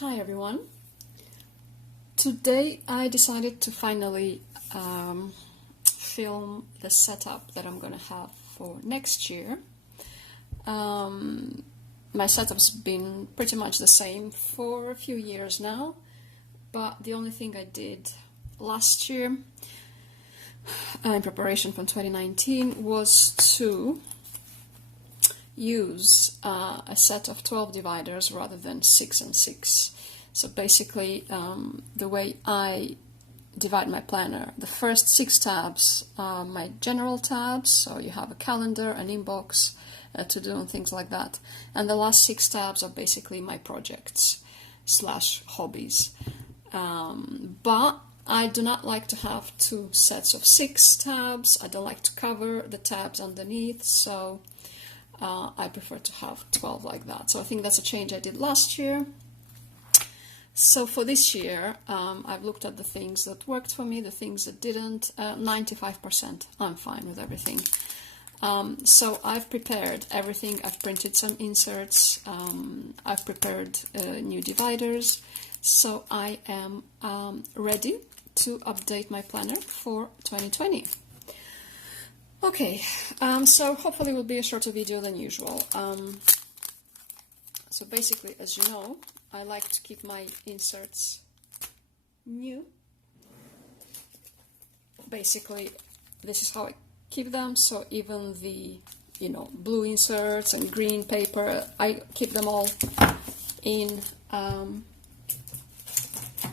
Hi everyone. Today I decided to finally film the setup that I'm gonna have for next year. My setup's been pretty much the same for a few years now, but the only thing I did last year in preparation for 2019 was to use a set of 12 dividers rather than 6 and 6. So basically the way I divide my planner, the first 6 tabs are my general tabs, so you have a calendar, an inbox, to do and things like that, and the last 6 tabs are basically my projects / hobbies. But I do not like to have 2 sets of 6 tabs. I don't like to cover the tabs underneath, so I prefer to have 12 like that. So I think that's a change I did last year. So for this year, I've looked at the things that worked for me, the things that didn't. 95% I'm fine with everything. So I've prepared everything. I've printed some inserts. I've prepared new dividers. So I am ready to update my planner for 2020. Okay, so hopefully it will be a shorter video than usual. So basically, as you know, I like to keep my inserts new. Basically, this is how I keep them. So even the, blue inserts and green paper, I keep them all in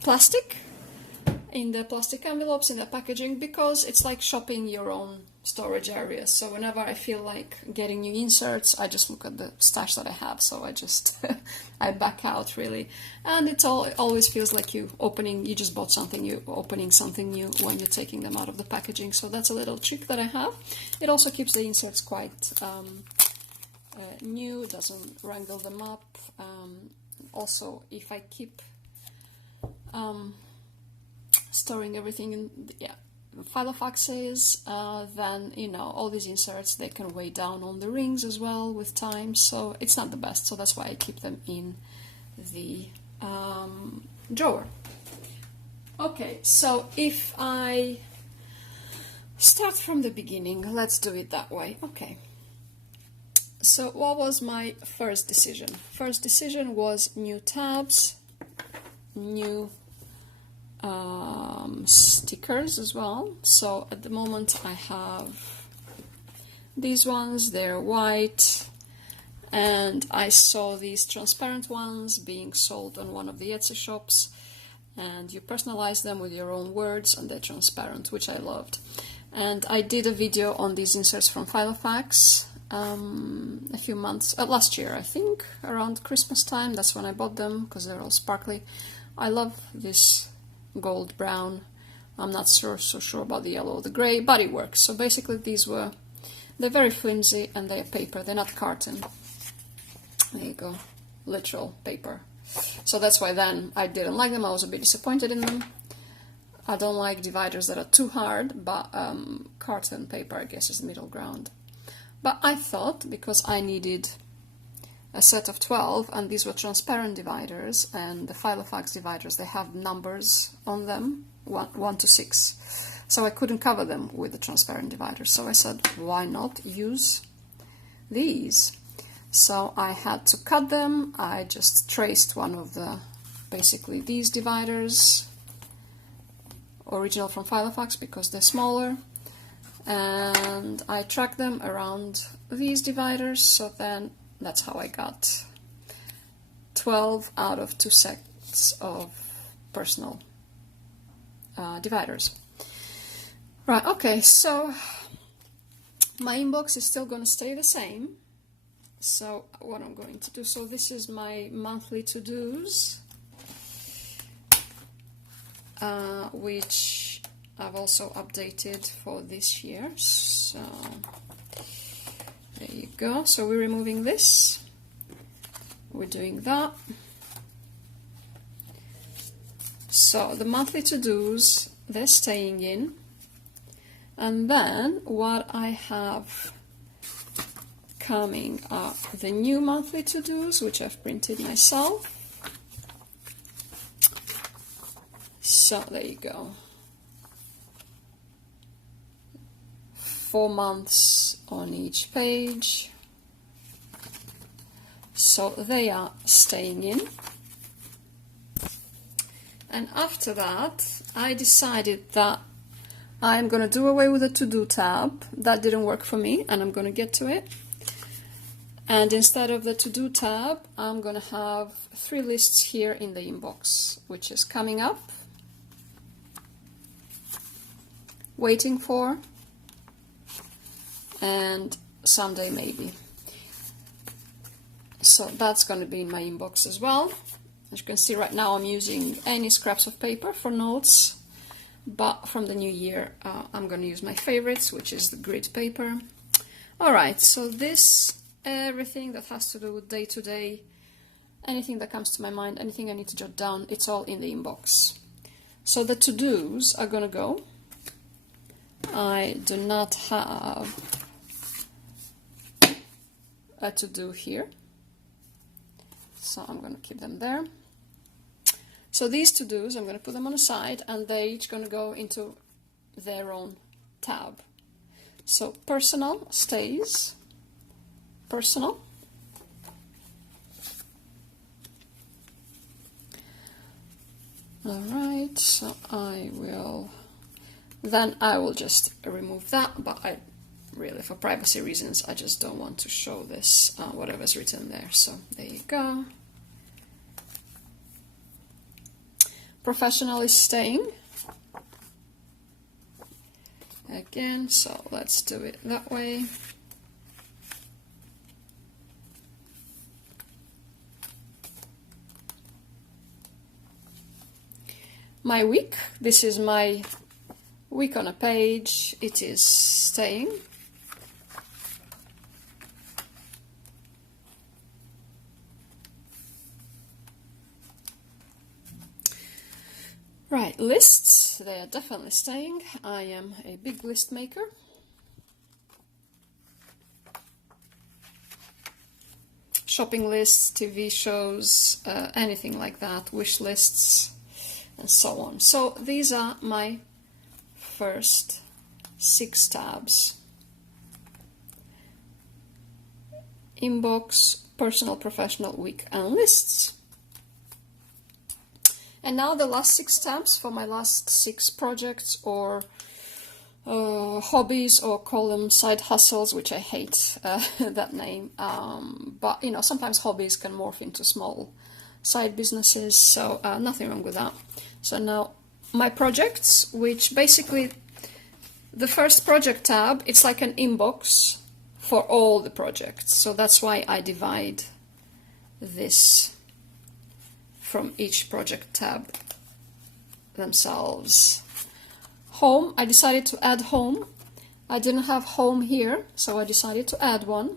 plastic, in the plastic envelopes, in the packaging, because it's like shopping your own storage area. So whenever I feel like getting new inserts, I just look at the stash that I have. So I just I back out, really. And it always feels like you just bought something, you opening something new when you're taking them out of the packaging. So that's a little trick that I have. It also keeps the inserts quite new, doesn't wrangle them up. Also, if I keep storing everything in FILOFAXes, then all these inserts, they can weigh down on the rings as well with time, so it's not the best. So that's why I keep them in the drawer. Okay, so if I start from the beginning, let's do it that way. Okay, so what was my first decision? First decision was new tabs, new stickers as well. So at the moment I have these ones, they're white, and I saw these transparent ones being sold on one of the Etsy shops, and you personalize them with your own words and they're transparent, which I loved. And I did a video on these inserts from FILOFAX a few months, last year I think, around Christmas time. That's when I bought them, because they're all sparkly. I love this gold brown. I'm not so sure about the yellow or the gray, but it works. So basically they're very flimsy and they're paper, they're not carton. There you go, literal paper. So that's why then I didn't like them, I was a bit disappointed in them. I don't like dividers that are too hard, but carton paper, I guess, is the middle ground. But I thought, because I needed a set of 12, and these were transparent dividers, and the FILOFAX dividers, they have numbers on them, 1 to 6. So I couldn't cover them with the transparent dividers. So I said, why not use these? So I had to cut them. I just traced one of basically these dividers, original from FILOFAX, because they're smaller. And I tracked them around these dividers, so then that's how I got 12 out of 2 sets of personal dividers. Right, okay, so my inbox is still going to stay the same. So what I'm going to do, so this is my monthly to-dos, which I've also updated for this year. So there you go. So we're removing this. We're doing that. So the monthly to-dos, they're staying in. And then what I have coming up, the new monthly to-dos, which I've printed myself. So there you go. 4 months on each page. So they are staying in. And after that, I decided that I'm going to do away with the to-do tab. That didn't work for me, and I'm going to get to it. And instead of the to-do tab, I'm going to have 3 lists here in the inbox, which is coming up, waiting for, and someday maybe. So that's going to be in my inbox as well. As you can see right now, I'm using any scraps of paper for notes, but from the new year I'm going to use my favorites, which is the grid paper. Alright, so this, everything that has to do with day-to-day, anything that comes to my mind, anything I need to jot down, it's all in the inbox. So the to-dos are going to go. I do not have a to-do here, so I'm going to keep them there. So these to-dos, I'm going to put them on the side, and they're each going to go into their own tab. So personal stays personal. Alright, so I will just remove that, but I really, for privacy reasons, I just don't want to show this, whatever's written there. So there you go. Professional is staying. Again, so let's do it that way. My week, this is my week on a page, it is staying. Right, lists, they are definitely staying. I am a big list maker. Shopping lists, TV shows, anything like that, wish lists, and so on. So these are my first 6 tabs. Inbox, personal, professional, week, and lists. And now the last 6 tabs for my last 6 projects or hobbies, or call them side hustles, which I hate that name. But you know, sometimes hobbies can morph into small side businesses, so nothing wrong with that. So now my projects, which basically the first project tab, it's like an inbox for all the projects. So that's why I divide this from each project tab themselves. Home, I decided to add home. I didn't have home here, so I decided to add one.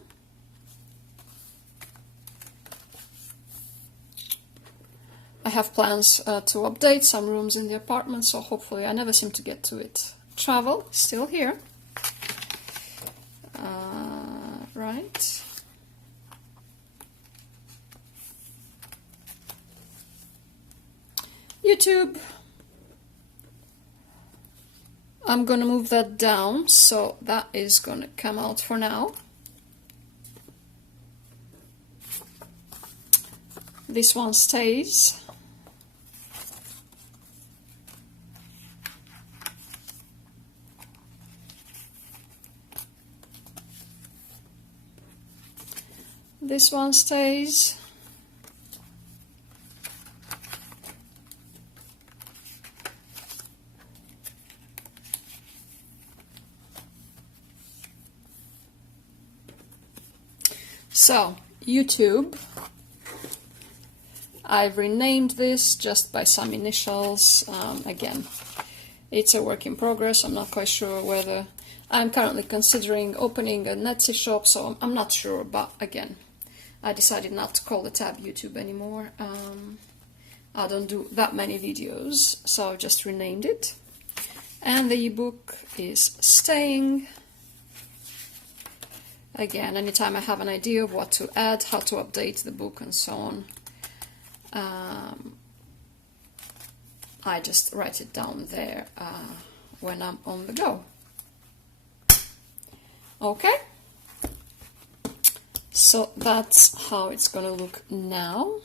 I have plans to update some rooms in the apartment, so hopefully I never seem to get to it. Travel, still here. Right. YouTube. I'm going to move that down, so that is going to come out for now. This one stays. This one stays. So, YouTube, I've renamed this just by some initials. Again, it's a work in progress. I'm not quite sure whether I'm currently considering opening a Etsy shop, so I'm not sure, but again, I decided not to call the tab YouTube anymore. I don't do that many videos, so I've just renamed it. And the ebook is staying. Again, anytime I have an idea of what to add, how to update the book and so on, I just write it down there when I'm on the go. Okay, so that's how it's gonna look now.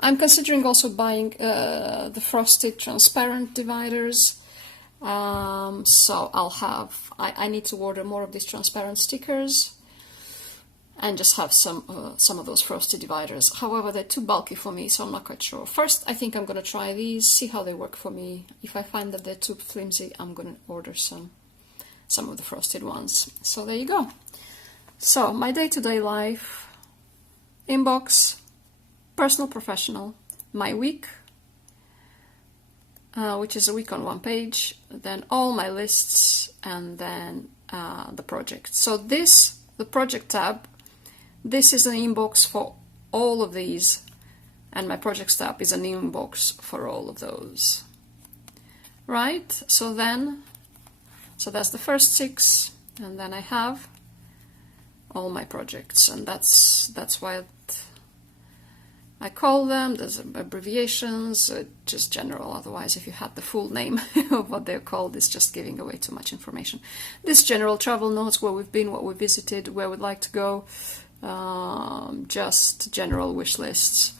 I'm considering also buying the frosted transparent dividers. So I need to order more of these transparent stickers and just have some of those frosted dividers. However, they're too bulky for me, so I'm not quite sure. First, I think I'm going to try these, see how they work for me. If I find that they're too flimsy, I'm going to order some of the frosted ones. So there you go. So my day-to-day life, inbox, personal, professional, my week, which is a week on one page, then all my lists, and then the project. So the project tab, this is an inbox for all of these, and my projects tab is an inbox for all of those. Right? So that's the first 6, and then I have all my projects, and that's why I call them. There's abbreviations, just general. Otherwise, if you had the full name of what they're called, it's just giving away too much information. This general travel notes, where we've been, what we visited, where we'd like to go, just general wish lists.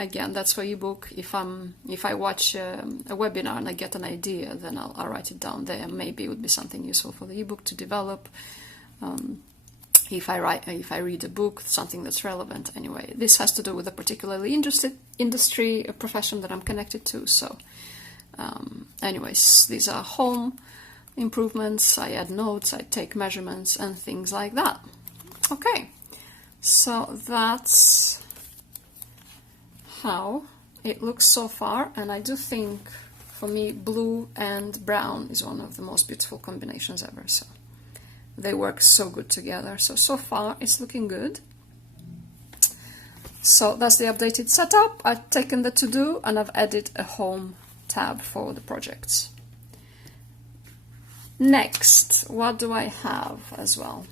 Again, that's for ebook. If I watch a webinar and I get an idea, then I'll write it down there. Maybe it would be something useful for the ebook to develop. If I read a book, something that's relevant. Anyway, this has to do with a particularly industry, a profession that I'm connected to. So, anyways, these are home improvements. I add notes, I take measurements, and things like that. Okay, so that's how it looks so far, and I do think, for me, blue and brown is one of the most beautiful combinations ever. So they work so good together. So far it's looking good. So that's the updated setup. I've taken the to-do and I've added a home tab for the projects. Next, what do I have as well?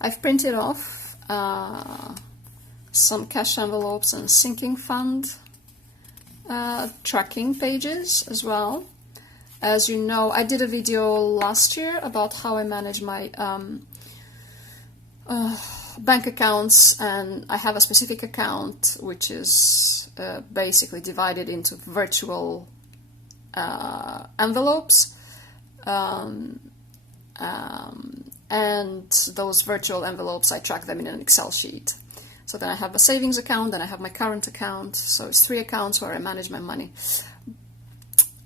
I've printed off some cash envelopes and sinking fund tracking pages as well. As you know, I did a video last year about how I manage my bank accounts, and I have a specific account which is basically divided into virtual envelopes, and those virtual envelopes, I track them in an Excel sheet. So then I have a savings account, then I have my current account, so it's 3 accounts where I manage my money.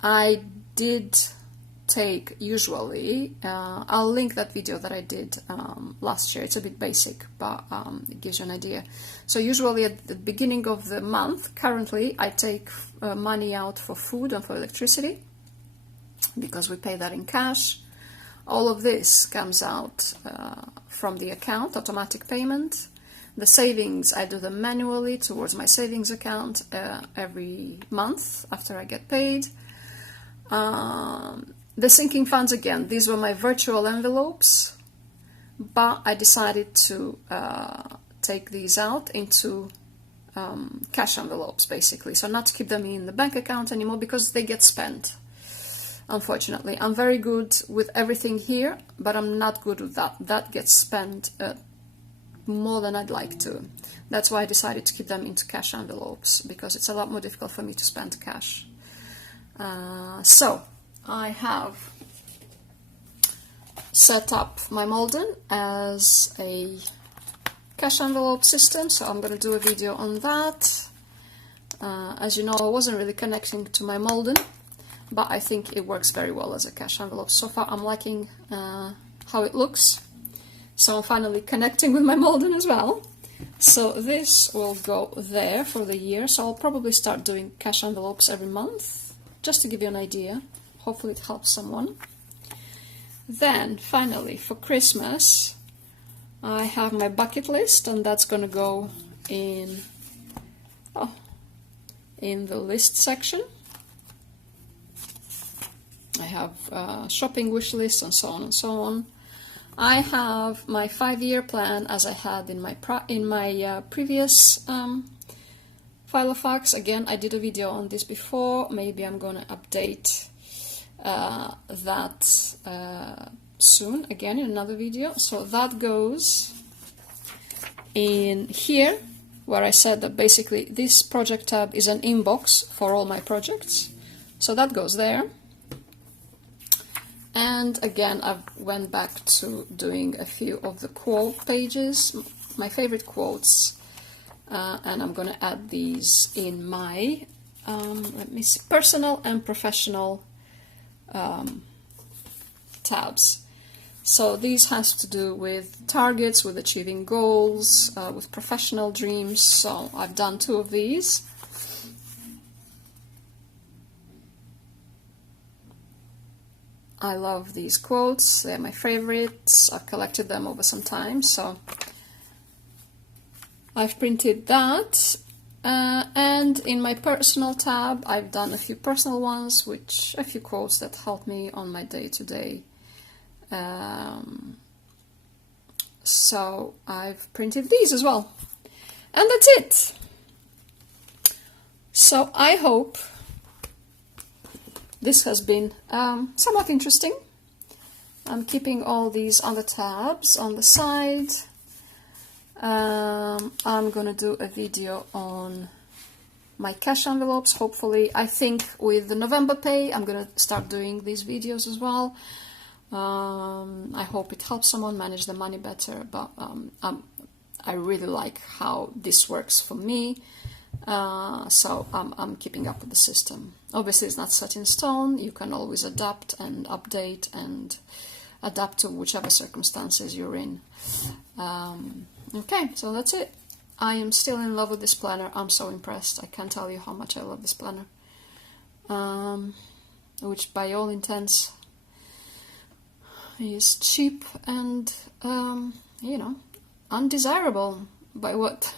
I did take, usually, I'll link that video that I did last year. It's a bit basic, but it gives you an idea. So usually at the beginning of the month, currently, I take money out for food and for electricity, because we pay that in cash. All of this comes out from the account, automatic payment. The savings, I do them manually towards my savings account every month after I get paid. The sinking funds, again, these were my virtual envelopes, but I decided to take these out into cash envelopes, basically. So not to keep them in the bank account anymore, because they get spent, unfortunately. I'm very good with everything here, but I'm not good with that. That gets spent more than I'd like to. That's why I decided to keep them into cash envelopes, because it's a lot more difficult for me to spend cash. So I have set up my Malden as a cash envelope system, so I'm going to do a video on that. As you know, I wasn't really connecting to my Malden, but I think it works very well as a cash envelope. So far I'm liking how it looks, so I'm finally connecting with my Malden as well. So this will go there for the year, so I'll probably start doing cash envelopes every month, just to give you an idea. Hopefully it helps someone. Then, finally, for Christmas, I have my bucket list, and that's going to go in the list section. I have shopping wish lists and so on and so on. I have my 5-year plan, as I had in my previous FILOFAX, again, I did a video on this before. Maybe I'm going to update that soon, again, in another video. So that goes in here, where I said that basically this project tab is an inbox for all my projects. So that goes there. And again, I went back to doing a few of the quote pages, my favorite quotes, and I'm going to add these in my, let me see, personal and professional tabs. So these has to do with targets, with achieving goals, with professional dreams. So I've done 2 of these. I love these quotes, they're my favorites. I've collected them over some time, so I've printed that. And in my personal tab, I've done a few personal ones, a few quotes that help me on my day-to-day. So I've printed these as well. And that's it. So I hope this has been somewhat interesting. I'm keeping all these on the tabs on the side. I'm gonna do a video on my cash envelopes, hopefully. I think with the November pay, I'm gonna start doing these videos as well. I hope it helps someone manage the money better, but I really like how this works for me. So I'm keeping up with the system. Obviously it's not set in stone, you can always adapt and update and adapt to whichever circumstances you're in. Okay, so that's it. I am still in love with this planner. I'm so impressed. I can't tell you how much I love this planner. Which by all intents is cheap and, you know, undesirable by what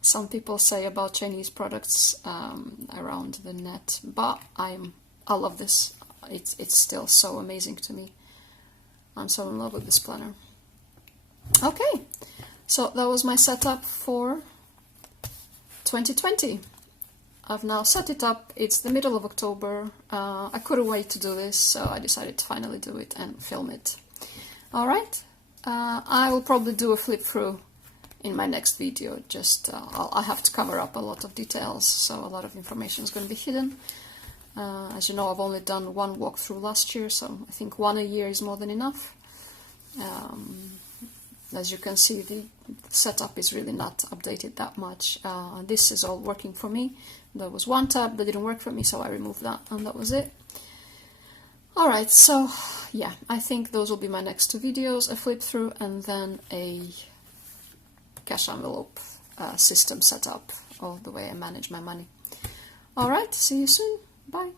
some people say about Chinese products around the net, but I love this. It's still so amazing to me. I'm so in love with this planner. Okay, so that was my setup for 2020. I've now set it up. It's the middle of October. I couldn't wait to do this, so I decided to finally do it and film it. All right, I will probably do a flip through in my next video. Just I'll have to cover up a lot of details, so a lot of information is going to be hidden. As you know, I've only done 1 walkthrough last year, so I think 1 a year is more than enough. As you can see, the setup is really not updated that much. This is all working for me. There was 1 tab that didn't work for me, so I removed that, and that was it. Alright, so yeah, I think those will be my next 2 videos, a flip through and then a cash envelope system setup, or the way I manage my money. Alright, see you soon. Bye.